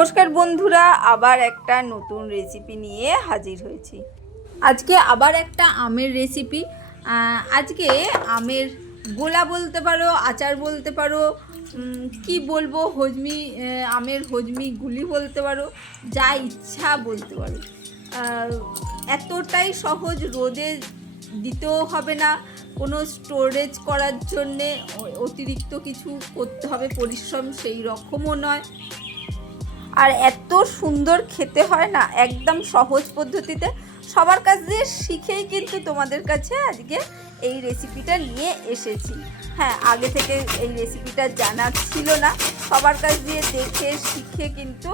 নমস্কার বন্ধুরা, আবার একটা নতুন রেসিপি নিয়ে হাজির হয়েছি। আজকে আবার একটা আমের রেসিপি। আজকে আমের গোলা বলতে পারো, আচার বলতে পারো, কি বলবো, হজমি, আমের হজমি গুলি বলতে পারো, যা ইচ্ছা বলতে পারো। এতটাই সহজ, রোদে দিতেও হবে না, কোনো স্টোরেজ করার জন্যে অতিরিক্ত কিছু করতে হবে পরিশ্রম সেই রকমও নয়। আর এত সুন্দর খেতে হয় না, একদম সহজ পদ্ধতিতে সবার কাছ দিয়ে শিখেই কিন্তু তোমাদের কাছে আজকে এই রেসিপিটা নিয়ে এসেছি। হ্যাঁ, আগে থেকে এই রেসিপিটা জানা ছিল না, সবার কাছ দিয়ে দেখে শিখে কিন্তু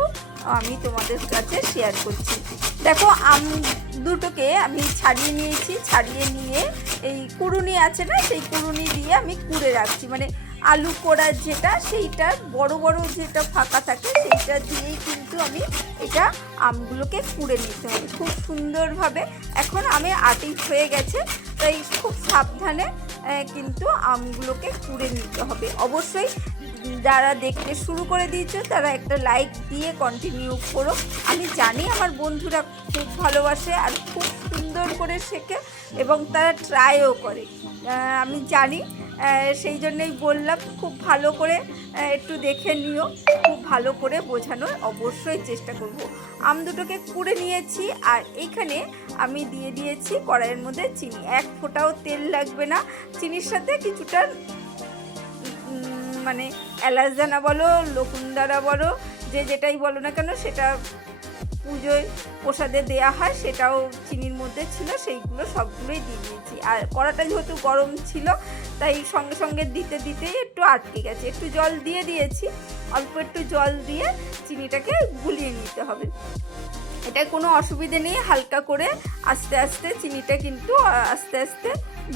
আমি তোমাদের কাছে শেয়ার করছি। দেখো, আম দুটোকে আমি ছাড়িয়ে নিয়েছি, ছাড়িয়ে নিয়ে এই কুড়ুনি আছে না, সেই কুড়ুনি দিয়ে আমি কুড়ে রাখছি। মানে আলু কোড়ার যেটা, সেইটার বড় বড় যেটা ফাঁকা থাকে সেইটা দিয়েই কিন্তু আমি এটা আমগুলোকে কুড়ে নিতে হবে খুব সুন্দরভাবে। এখন আমি আটিক হয়ে গেছে, তাই খুব সাবধানে কিন্তু আমগুলোকে কুড়ে নিতে হবে। অবশ্যই যারা দেখতে শুরু করে দিয়েছো তারা একটা লাইক দিয়ে কন্টিনিউ করো। আমি জানি আমার বন্ধুরা খুব ভালোবাসে আর খুব সুন্দর করে শেখে এবং তারা ট্রাইও করে, আমি জানি। সেই জন্যই বললাম, খুব ভালো করে একটু দেখে নিও, খুব ভালো করে বোঝানোর অবশ্যই চেষ্টা করব। আম দুটোকে কুড়ে নিয়েছি আর এইখানে আমি দিয়ে দিয়েছি কড়াইয়ের মধ্যে চিনি। এক ফোঁটাও তেল লাগবে না। চিনির সাথে কিছুটা মানে এলাচ দানা বলো, লকুনদানা বলো, যে যেটাই বলো না কেন, সেটা পুজোয় প্রসাদে দেওয়া হয়, সেটাও চিনির মধ্যে ছিল, সেইগুলো সবগুলোই দিয়ে দিয়েছি। আর কড়াটা যেহেতু গরম ছিল, তাই সঙ্গে সঙ্গে দিতে দিতেই একটু আটকে গেছে। একটু জল দিয়ে দিয়েছি, অল্প একটু জল দিয়ে চিনিটাকে গুলিয়ে নিতে হবে। এটা কোনো অসুবিধে নেই, হালকা করে আস্তে আস্তে চিনিটা কিন্তু আস্তে আস্তে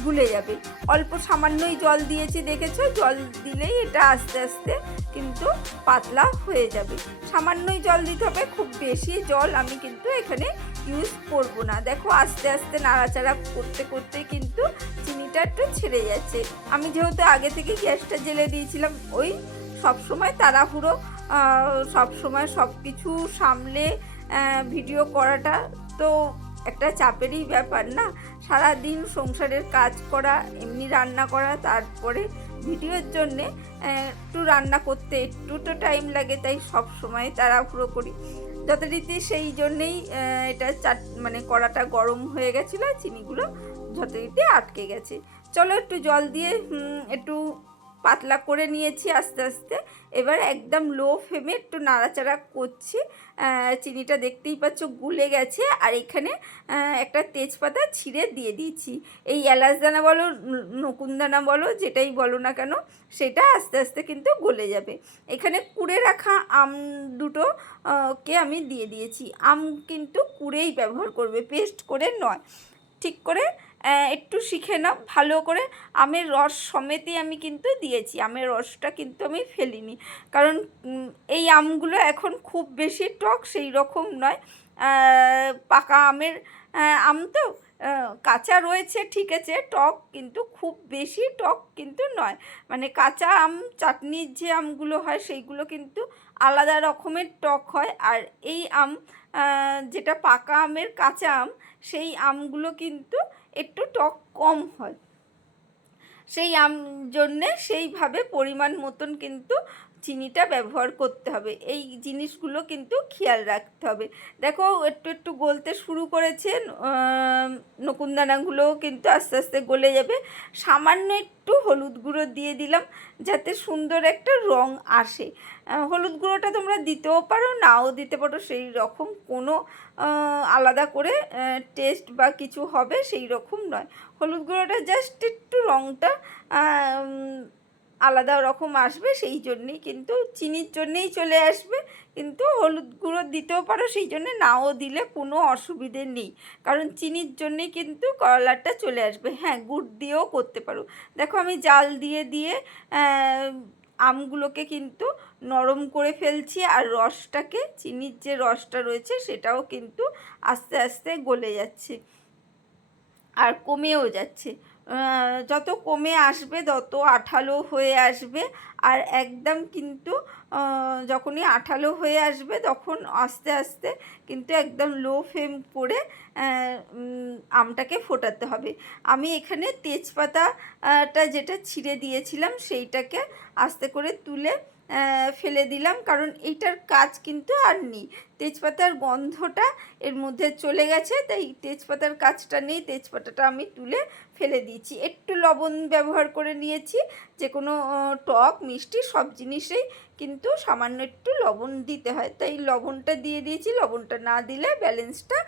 গুলে যাবে। অল্প সামান্যই জল দিয়েছি, দেখেছো, জল দিলেই এটা আস্তে আস্তে কিন্তু পাতলা হয়ে যাবে। সামান্যই জল দিতে হবে, খুব বেশি জল আমি কিন্তু এখানে ইউজ করব না। দেখো, আস্তে আস্তে নাড়াচাড়া করতে করতে কিন্তু চিনিটা একটু ছেড়ে যাচ্ছে। আমি যেহেতু আগে থেকে গ্যাসটা জ্বেলে দিয়েছিলাম, ওই সবসময় তাড়াহুড়ো, সবসময় সব কিছু সামলে ভিডিও করাটা তো একটা চাপেরই ব্যাপার না। সারা দিন সংসারের কাজ করা, এমনি রান্না করা, তারপরে ভিডিওর জন্যে একটু রান্না করতে একটু তো টাইম লাগে, তাই সব সময় তাড়াহুড়ো করি যথারীতি। সেই জন্যেই এটা মানে কড়াটা গরম হয়ে গেছিলো, চিনিগুলো যথারীতি আটকে গেছে। চলো, একটু জল দিয়ে একটু পাতলা করে নিয়েছি আস্তে আস্তে। এবার একদম লো ফ্লেমে একটু নাড়াচাড়া করছি। চিনিটা দেখতেই পাচ্ছ গুলে গেছে। আর এখানে একটা তেজপাতা ছিঁড়ে দিয়ে দিয়েছি। এই এলাচ দানা বলো, নকুনদানা বলো, যেটাই বলো না কেন, সেটা আস্তে আস্তে কিন্তু গলে যাবে। এখানে কুড়ে রাখা আম দুটো কে আমি দিয়ে দিয়েছি। আম কিন্তু কুড়েই ব্যবহার করবে, পেস্ট করে নয়। ঠিক করে একটু শিখে নাও ভালো করে। আমের রস সমেতই আমি কিন্তু দিয়েছি, আমের রসটা কিন্তু আমি ফেলিনি, কারণ এই আমগুলো এখন খুব বেশি টক সেই রকম নয়। পাকা আমের আম তো, কাঁচা রয়েছে ঠিক আছে, টক কিন্তু খুব বেশি টক কিন্তু নয়। মানে কাঁচা আম চাটনির যে আমগুলো হয় সেইগুলো কিন্তু আলাদা রকমের টক হয়। আর এই আম যেটা পাকা আমের কাঁচা আম, সেই আমগুলো কিন্তু একটু টক কম হয়। সেই আম জন্যে সেইভাবে পরিমাণ মতন কিন্তু চিনিটা ব্যবহার করতে হবে। এই জিনিসগুলো কিন্তু খেয়াল রাখতে হবে। দেখো, একটু একটু গলতে শুরু করেছে, নকুনদানাগুলোও কিন্তু আস্তে আস্তে গলে যাবে। সামান্য একটু হলুদ গুঁড়ো দিয়ে দিলাম, যাতে সুন্দর একটা রং আসে। হলুদ গুঁড়োটা তোমরা দিতেও পারো, নাও দিতে পারো, সেই রকম কোনো আলাদা করে টেস্ট বা কিছু হবে সেই রকম নয়। হলুদ গুঁড়োটা জাস্ট একটু রঙটা আলাদা রকম আসবে, সেই জন্যেই কিন্তু চিনির জন্যেই চলে আসবে। কিন্তু হলুদ গুঁড়ো দিতেও পারো, সেই জন্যে নাও দিলে কোনো অসুবিধে নেই, কারণ চিনির জন্যেই কিন্তু কালারটা চলে আসবে। হ্যাঁ, গুড় দিয়েও করতে পারো। দেখো, আমি জাল দিয়ে দিয়ে আমগুলোকে কিন্তু নরম করে ফেলছি, আর রসটাকে, চিনির যে রসটা রয়েছে সেটাও কিন্তু আস্তে আস্তে গলে যাচ্ছে আর কমেও যাচ্ছে। যত কমে আসবে তত আঠালো হয়ে আসবে। আর একদম কিন্তু যখনই আঠালো হয়ে আসবে তখন আস্তে আস্তে কিন্তু একদম লো ফ্লেম করে আমটাকে ফোটাতে হবে। আমি এখানে তেজপাতাটা যেটা ছিঁড়ে দিয়েছিলাম সেইটাকে আস্তে করে তুলে ফেলে দিলাম, কারণ এইটার কাজ কিন্তু আর নেই। তেজপাতার গন্ধটা এর মধ্যে চলে গেছে, তাই তেজপাতার কাজটা নেই। তেজপাতাটা আমি তুলে ফেলে দিয়েছি। একটু লবণ ব্যবহার করে নিয়েছি। যে কোনো টক মিষ্টি সব জিনিসেই কিন্তু সামান্য একটু লবণ দিতে হয়, তাই লবণটা দিয়ে দিয়েছি। লবণটা না দিলে ব্যালেন্সটা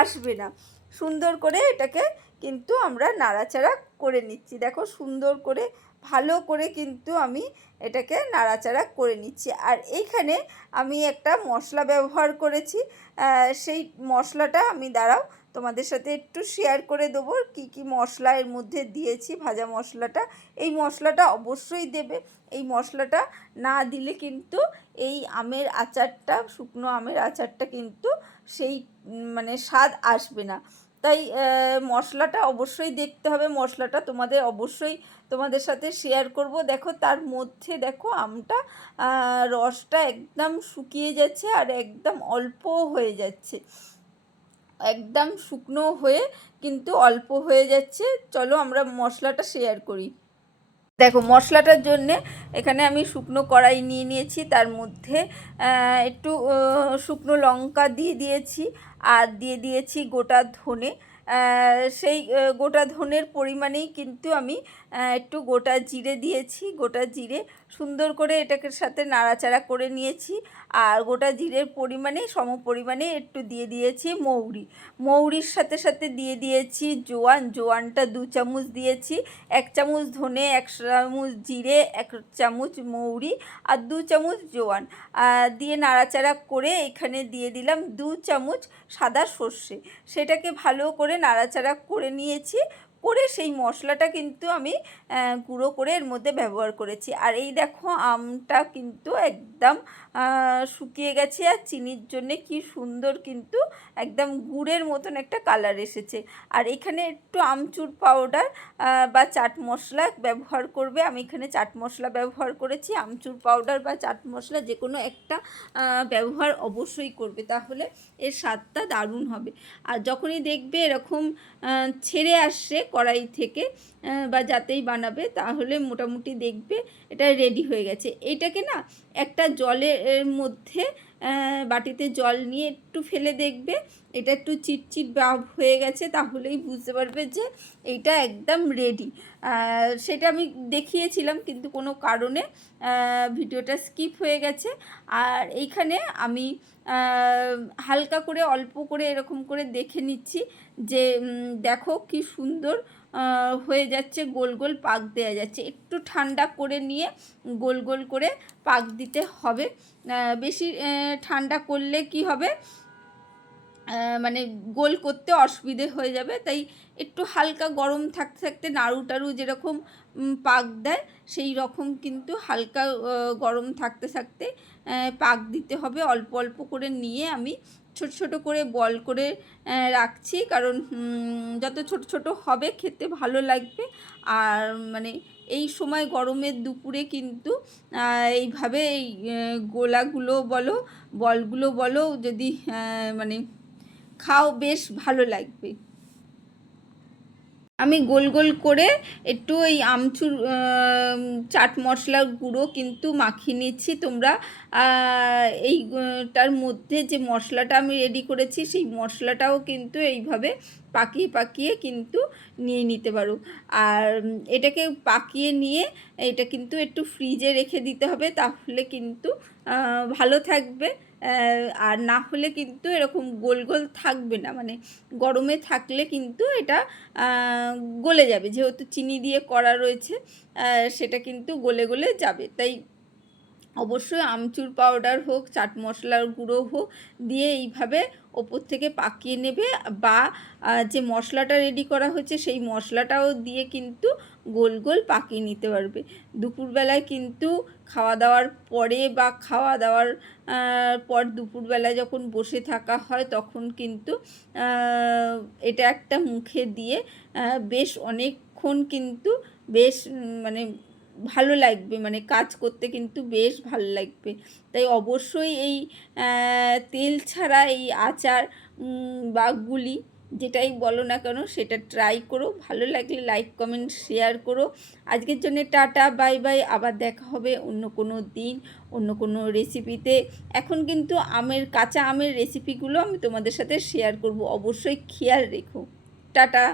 আসবে না। সুন্দর করে এটাকে কিন্তু আমরা নাড়াচাড়া করে নিচ্ছি। দেখো সুন্দর করে ভালো করে কিন্তু আমি এটাকে নাড়াচাড়া করে নিচ্ছি। আর এইখানে আমি একটা মশলা ব্যবহার করেছি, সেই মশলাটা আমি দাঁড়াও তোমাদের সাথে একটু শেয়ার করে দেবো কি কি মশলা এর মধ্যে দিয়েছি। ভাজা মশলাটা, এই মশলাটা অবশ্যই দেবে। এই মশলাটা না দিলে কিন্তু এই আমের আচারটা, শুকনো আমের আচারটা কিন্তু সেই মানে স্বাদ আসবে না। তাই মশলাটা অবশ্যই দেখতে হবে। মশলাটা তোমাদের সাথে শেয়ার করব। দেখো তার মধ্যে দেখো আমটা রসটা একদম শুকিয়ে যাচ্ছে আর একদম অল্প হয়ে যাচ্ছে, একদম শুকনো হয়ে কিন্তু অল্প হয়ে যাচ্ছে। চলো আমরা মশলাটা শেয়ার করি। দেখো মশলাটার জন্যে এখানে আমি শুকনো কড়াই নিয়ে নিয়েছি, তার মধ্যে একটু শুকনো লঙ্কা দিয়ে দিয়েছি আর দিয়ে দিয়েছি গোটা ধনে। সেই গোটা ধনের পরিমাণেই কিন্তু আমি একটু গোটা জিরে দিয়েছি। গোটা জিরে সুন্দর করে এটাকে সাথে নাড়াচাড়া করে নিয়েছি। আর গোটা জিরের পরিমাণে সমপরিমাণে একটু দিয়ে দিয়েছি মৌরির সাথে সাথে দিয়ে দিয়েছি জোয়ানটা 2 চামচ দিয়েছি। 1 চামচ ধনে, 1 চামচ জিরে, 1 চামচ মৌরি আর 2 চামচ জোয়ান দিয়ে নাড়াচাড়া করে এখানে দিয়ে দিলাম 2 চামচ সাদা সর্ষে। সেটাকে ভালো করে নাড়াচাড়া করে নিয়েছি। করে সেই মশলাটা কিন্তু আমি গুঁড়ো করে এর মধ্যে ব্যবহার করেছি। আর এই দেখো আমটা কিন্তু একদম শুকিয়ে গেছে আর চিনির জন্যে কি সুন্দর কিন্তু একদম গুড়ের মতন একটা কালার এসেছে। আর এখানে একটু আমচুর পাউডার বা চাট মশলা ব্যবহার করবে। আমি এখানে চাট মশলা ব্যবহার করেছি। আমচুর পাউডার বা চাট মশলা যে কোনো একটা ব্যবহার অবশ্যই করবে, তাহলে এর স্বাদটা দারুণ হবে। আর যখনই দেখবে এরকম ছেড়ে আসছে কড়াই থেকে বা যাতেই বানাবে, তাহলে মোটামুটি দেখবে এটা রেডি হয়ে গেছে। এইটাকে না একটা জলের মধ্যে বাটিতে জল নিয়ে একটু ফেলে দেখবে এটা একটু চিটচিট ভাব হয়ে গেছে, তাহলেই বুঝতে পারবে যে এইটা একদম রেডি। সেটা আমি দেখিয়েছিলাম কিন্তু কোনো কারণে ভিডিওটা স্কিপ হয়ে গেছে। আর এইখানে আমি হালকা করে অল্প করে এরকম করে দেখে নিচ্ছি যে দেখো কি সুন্দর হয়ে যাচ্ছে, গোল গোল পাক দেওয়া যাচ্ছে। একটু ঠান্ডা করে নিয়ে গোল গোল করে পাক দিতে হবে। বেশি ঠান্ডা করলে কি হবে, মানে গোল করতে অসুবিধে হয়ে যাবে। তাই একটু হালকা গরম থাকতে থাকতে নাড়ু টাড়ু যেরকম পাক দেয় সেই রকম কিন্তু হালকা গরম থাকতে থাকতে পাক দিতে হবে। অল্প অল্প করে নিয়ে আমি ছোট ছোট করে বল করে রাখছি, কারণ যত ছোট ছোট হবে খেতে ভালো লাগবে। আর মানে এই সময় গরমের দুপুরে কিন্তু এইভাবে এই গোলাগুলো বলো বলগুলো বলো যদি মানে খাও বেশ ভালো লাগবে। আমি গোল গোল করে একটু এই আমচুর চাট মশলার গুঁড়ো কিন্তু মাখিয়ে নিচ্ছি। তোমরা এইটার মধ্যে যে মশলাটা আমি রেডি করেছি সেই মশলাটাও কিন্তু এইভাবে পাকিয়ে পাকিয়ে কিন্তু নিয়ে নিতে পারো। আর এটাকে পাকিয়ে নিয়ে এটা কিন্তু একটু ফ্রিজে রেখে দিতে হবে, তাহলে কিন্তু ভালো থাকবে। আর না হলে কিন্তু এরকম গোল গোল থাকবে না, মানে গরমে থাকলে কিন্তু এটা গলে যাবে, যেহেতু চিনি দিয়ে করা রয়েছে সেটা কিন্তু গলে গলে যাবে। তাই অবশ্যই আমচুর পাউডার হোক চাট মশলার গুঁড়ো হোক দিয়ে এইভাবে ওপর থেকে পাকিয়ে নেবে, বা যে মশলাটা রেডি করা হয়েছে সেই মশলাটাও দিয়ে কিন্তু গোল গোল পাকিয়ে নিতে পারবে। দুপুরবেলায় কিন্তু খাওয়া দাওয়ার পরে বা খাওয়া দাওয়ার পর দুপুরবেলায় যখন বসে থাকা হয় তখন কিন্তু এটা একটা মুখে দিয়ে বেশ অনেক অনেকক্ষণ কিন্তু বেশ মানে ভালো লাগবে, মানে কাজ করতে কিন্তু বেশ ভালো লাগবে। তাই অবশ্যই এই তেল ছাড়া এই আচার বা গুলি যেটাই বলো না কেন সেটা ট্রাই করো। ভালো লাগলে লাইক কমেন্ট শেয়ার করো। আজকের জন্যে টাটা, বাই বাই। আবার দেখা হবে অন্য কোনো দিন অন্য কোনো রেসিপিতে। এখন কিন্তু কাঁচা আমের রেসিপিগুলো আমি তোমাদের সাথে শেয়ার করব, অবশ্যই খেয়াল রেখো। টাটা।